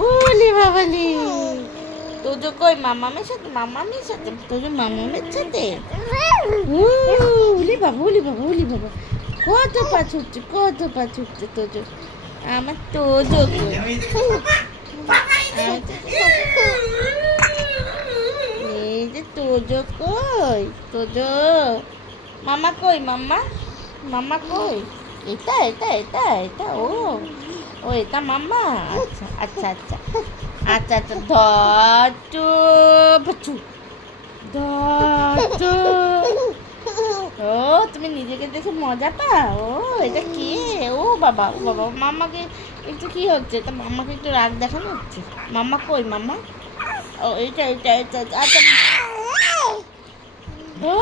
ওলি বাবালি তোজো কই মামামের সাথে তোজো মামামের সাথে ওলি বাবা কত পা ছুটছে তোজো আমার তোজো এই যে তোজো কই তোজো মামা কই মামা কই এটা ও এটা মামা আচ্ছা ধটু বচু ধটু ও তুমি নিজেকে দেখে মজা পাও ও এটা কে ও বাবা মামাকে একটু কি হচ্ছে তা মামাকে একটু রাগ দেখানো হচ্ছে মামা কই মামা ও এটা আচ্ছা ও